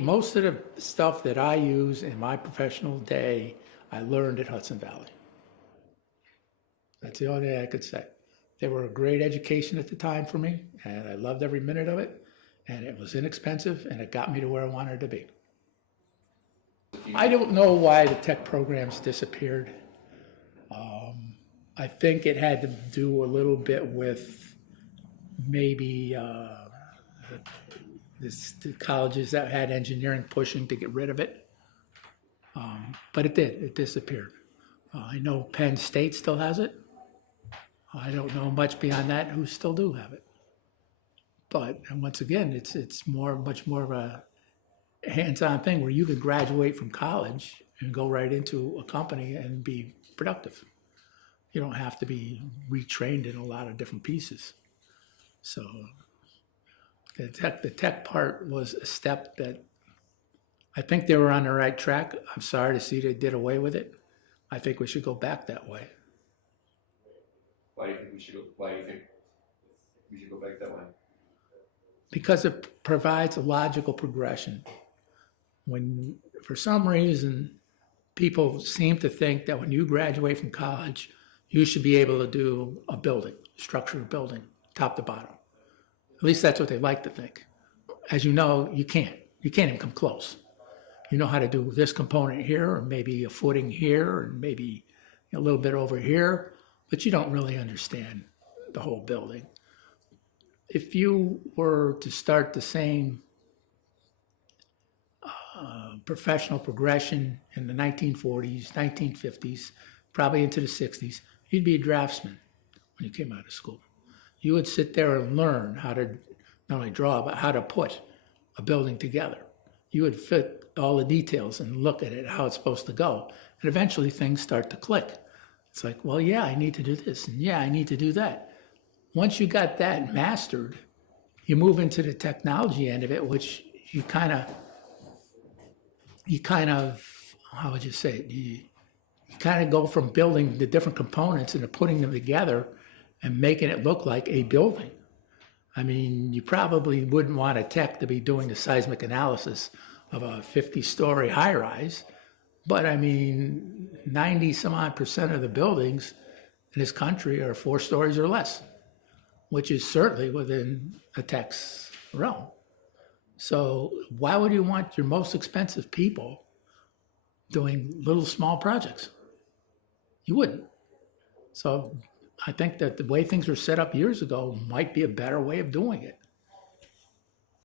Most of the stuff that I use in my professional day, I learned at Hudson Valley. That's the only thing I could say. They were a great education at the time for me, and I loved every minute of it, and it was inexpensive, and it got me to where I wanted to be. I don't know why the tech programs disappeared. I think it had to do a little bit with maybe the colleges that had engineering pushing to get rid of it. But it disappeared. I know Penn State still has it. I don't know much beyond that who still do have it. But and once again, it's much more of a hands-on thing where you can graduate from college and go right into a company and be productive. You don't have to be retrained in a lot of different pieces. So the tech part was a step that I think they were on the right track. I'm sorry to see they did away with it. I think we should go back that way. Why do you think we should go back that way? Because it provides a logical progression. When, for some reason, people seem to think that when you graduate from college, you should be able to do a building, structure a building, top to bottom. At least that's what they like to think. As you know, you can't. You can't even come close. You know how to do this component here, or maybe a footing here, or maybe a little bit over here, but you don't really understand the whole building. If you were to start the same professional progression in the 1940s, 1950s, probably into the 60s, you'd be a draftsman when you came out of school. You would sit there and learn how to not only draw, but how to put a building together. You would fit all the details and look at it, how it's supposed to go. And eventually things start to click. It's like, well, yeah, I need to do this, and yeah, I need to do that. Once you got that mastered, you move into the technology end of it, which you kind of, how would you say it? You kind of go from building the different components and putting them together and making it look like a building. I mean, you probably wouldn't want a tech to be doing the seismic analysis of a 50-story high-rise, but I mean, 90-some-odd% of the buildings in this country are 4 stories or less, which is certainly within a tech's realm. So why would you want your most expensive people doing little small projects? You wouldn't. So I think that the way things were set up years ago might be a better way of doing it.